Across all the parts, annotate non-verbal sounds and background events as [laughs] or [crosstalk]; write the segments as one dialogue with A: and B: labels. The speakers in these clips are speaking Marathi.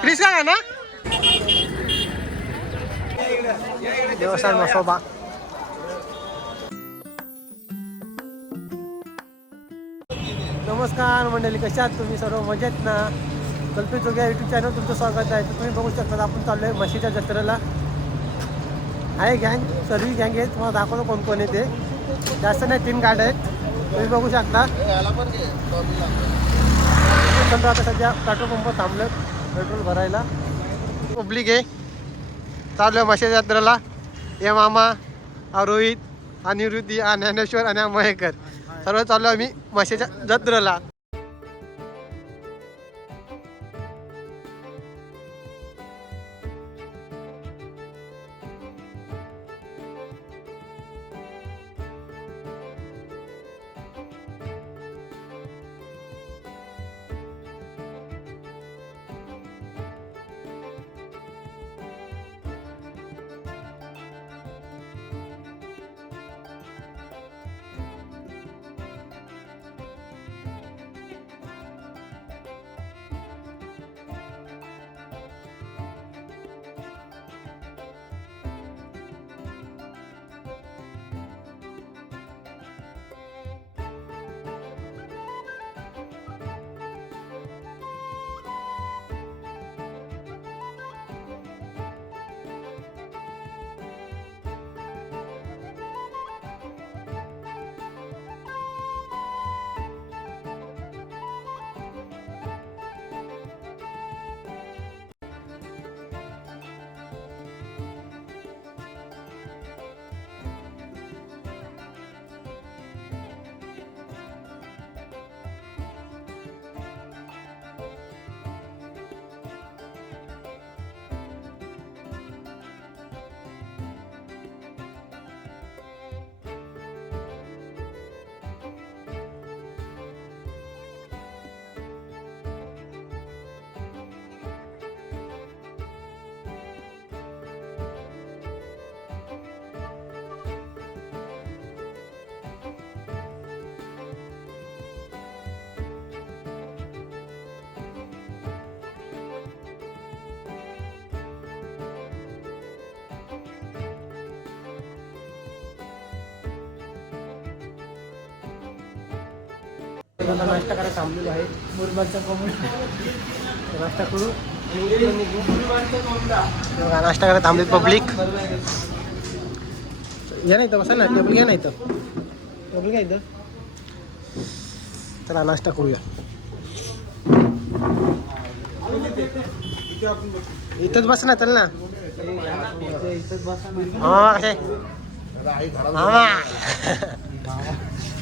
A: क्रिस का ना? देवस्थान मसोबा नमस्कार मंडळी कशा आहात तुम्ही? सर्व मजेत ना? कल्पित जोग्या युट्यूब चॅनल तुमचं स्वागत आहे. तर तुम्ही बघू शकता आपण चाललो आहे म्हशीच्या जत्रेला. आहे गँग सर्व गँग आहे. तुम्हाला दाखवतो कोण कोण आहे ते. जास्त नाही तीन गाड्या आहेत. तुम्ही बघू शकता. समजा आता सध्या पेट्रोल पंप थांबलं पेट्रोल भरायला. पब्लिक आहे. चालू आहे म्हशीच्या जत्रेला ए मामा रोहित अनिरुद्धी ज्ञानेश्वर आणि मयेकर महेकर. सर्व चाललो आम्ही म्हशीच्या जत्रेला नाश्ता करायला थांबलेलो आहे. मुरबादचा नाश्ता करू. नाश्ता करायला थांबलेत पब्लिक. या नाही तर बसा ना टेबल घ्या नाही तर टेबल घ्या इथं. चला नाश्ता करूया. इथंच बस ना चल ना. हा कसे हा [laughs]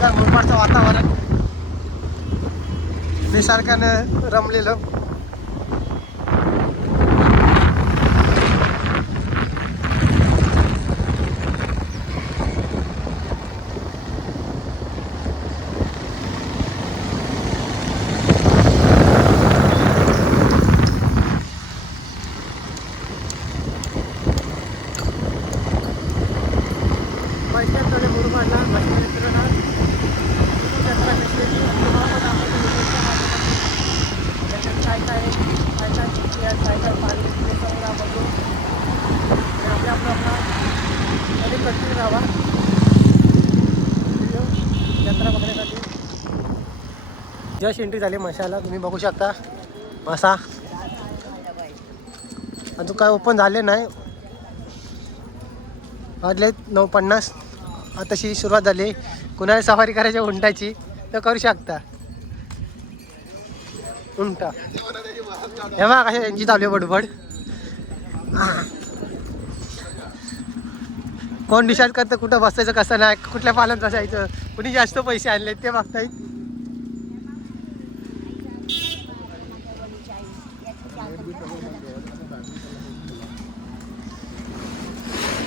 A: मुरबाडचं वातावरण. निसर्गानं रमलेलं पैशांकडे मुरबाडला बसण्यात जत्रा कशी आहे, तुम्हाला पण दाखवतो व्हिडिओच्या माध्यमातून. त्याच्यात काय काय आहे, काय काय इतिहास, काय काय पाणी ते सर्व दाखवतो. आणि आपल्या आपला मध्ये राहा जत्रा बघण्यासाठी. जस्ट एंट्री झाली मशाला तुम्ही बघू शकता. मासा. अजून काय ओपन झाले नाही. वाजले नऊ पन्नास आताशी सुरुवात झाली. कुणाला सफारी करायची उंटाची तर करू शकता. उंटा. हे बघा कशा यांची चालू आहे बडबड. कोण डिसाईड करतं कुठं बसायचं कसं नाही कुठल्या पालन बसायचं कुणी जास्त पैसे आणले ते बघतायत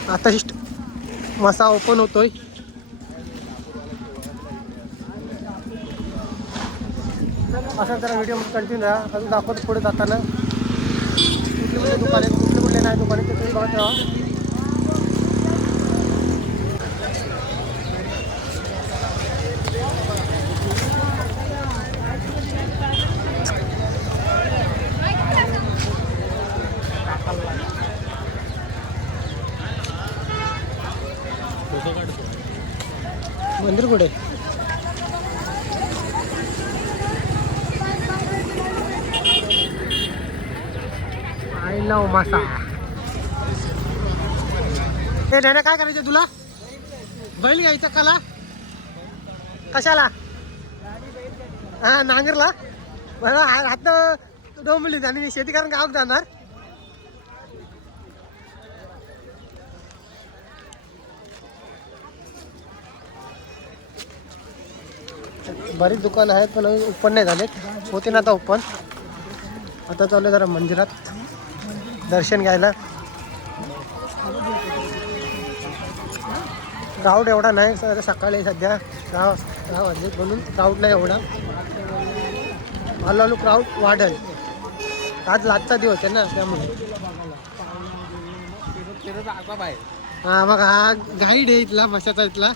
A: आता स्ट- मसा ओपन होतोय. असं जरा व्हिडिओ कंटिन्यू राहा. अजून दाखवतो पुढे जाताना. कुठले कुठले दुकान आहेत कुठले कुठले नाही दुकान आहेत ते तुम्ही बघा राहा मंदिर कुठे आहे? आय लव मासा हे नेण्या काय करायचं तुला? बैल घ्यायचा कला कशाला? हा नांगरला? मला हा- हात डोंबलीत आणि शेती कारण गावात जाणार. बरीच दुकानं आहेत पण ओपन नाही झालेत. होते ना आता ओपन. आता चालू जरा मंदिरात. दर्शन घ्यायला. क्राऊड एवढा नाही सर सकाळी सध्या दहा दहा वाजले. म्हणून क्राऊड नाही एवढा. हळूहळू क्राऊड वाढेल. आज लाजचा दिवस आहे ना त्यामुळे. हा बघा हा गाईड आहे इथला बशाचा इथला.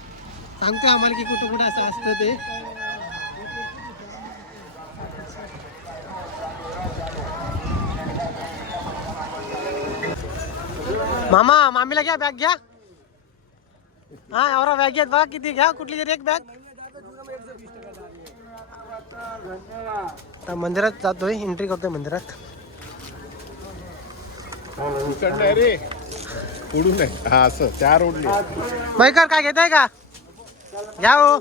A: सांगतो आम्हाला की कुठं कुठं असं असतं ते. मामा मामीला घ्या बॅग घ्या हा एवढा बॅग घेत बघा किती घ्या कुठली तरी एक बॅग? मंदिरात जातोय एंट्री करतोय मंदिरात मैकर काय घेताय का? घ्या हो?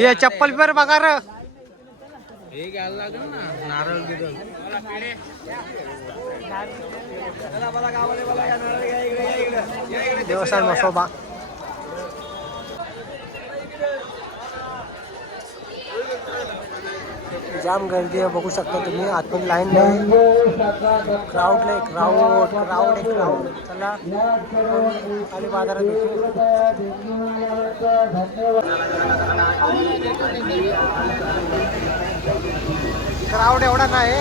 A: ये चप्पल पर बघा र.
B: हे घ्यायला लागेल ना नारळ
A: देवस्थान मसोबा. जाम गर्दी आहे बघू शकता तुम्ही आतून लाईन नाही। क्राऊड नाही क्राऊड क्राऊड आहे क्राऊड चला। खाली बाजारात. क्राऊड एवढा नाही।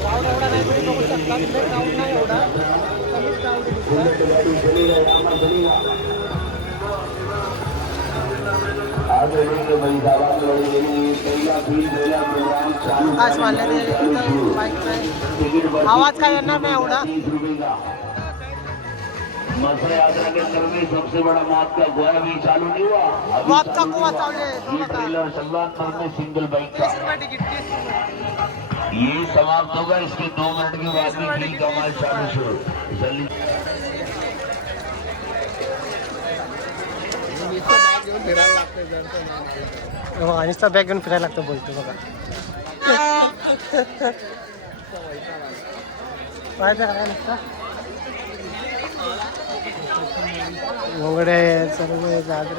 A: क्राऊड एवढा नाही तुम्ही बघू शकता. क्राऊड नाही एवढा. कमीच क्राऊड आकाश बाईक आवाज काय येणार नाही एवढा
C: मसरे यात्रा के अंदर में सबसे बड़ा मौत का गोया भी चालू नहीं हुआ अभी
A: मौत का
C: चालू
A: कुआं
C: हुआ।
A: चालू है,
C: ये
A: दोनों का।
C: ट्रेलर सलमान खान में सिंगल बाइक का ये समाप्त होगा इसके दो मिनट के बाद भी खेल का मैच चालू शुरू जल्दी
A: हो आणि बॅग घेऊन फिरायला लागतो बोलतो बघा. पाहायचं काय नसतं? वगडे सर्व जागर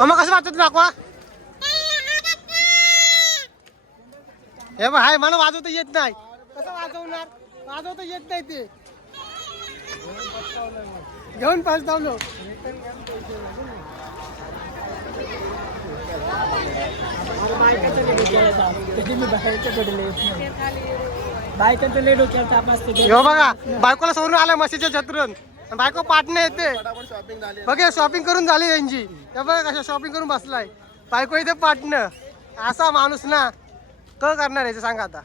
A: मग कसं वाजवत दाखवा. हे बघ हाय मला वाजवता येत नाही. कसं वाजवणार? वाजवता येत नाही ते. घेऊन पाच धावलो
D: बायकांचं लेट
A: हो बघा बायकोला सोडून आलं म्हशीच्या छत्रून. बायको पाटणे येते. बघे शॉपिंग करून झाली त्यांची बघा कशा शॉपिंग करून बसलाय. बायको इथे पाटणं. असा माणूस ना तो करणार याचं सांगा आता.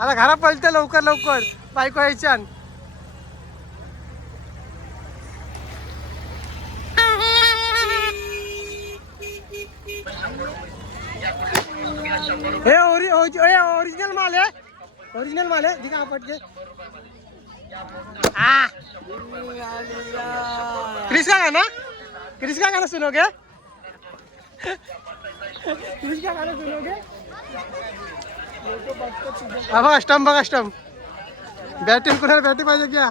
A: आता घरा पळते लवकर लवकर. बायको यायच्यान ओरिजिनल माल है। ओरिजिनल माल है दिखा पट के। आ क्रिस का गाना क्रिस का गाना सुनोगे? क्रिस का गाना सुनोगे? हा बघा स्टंप बघा स्टंप बॅटिंग कुणाला बॅटी पाहिजे क्या?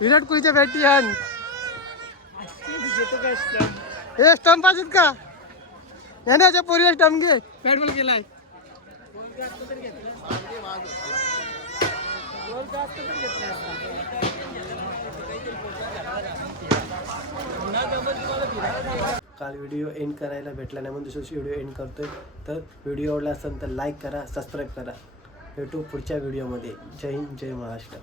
A: विराट कोहलीच्या बॅटी आण हे। स्टंप पाहिजेत का याच्या पोरीला स्टंप घे बॅट बॉल केलाय काल व्हिडिओ एंड करायला भेटला नाही म्हणून दुसरी व्हिडिओ एंड करतोय. तर व्हिडिओ आवडला असेल तर लाईक करा सबस्क्राईब करा. भेटू पुढच्या व्हिडिओमध्ये. जय हिंद जय महाराष्ट्र.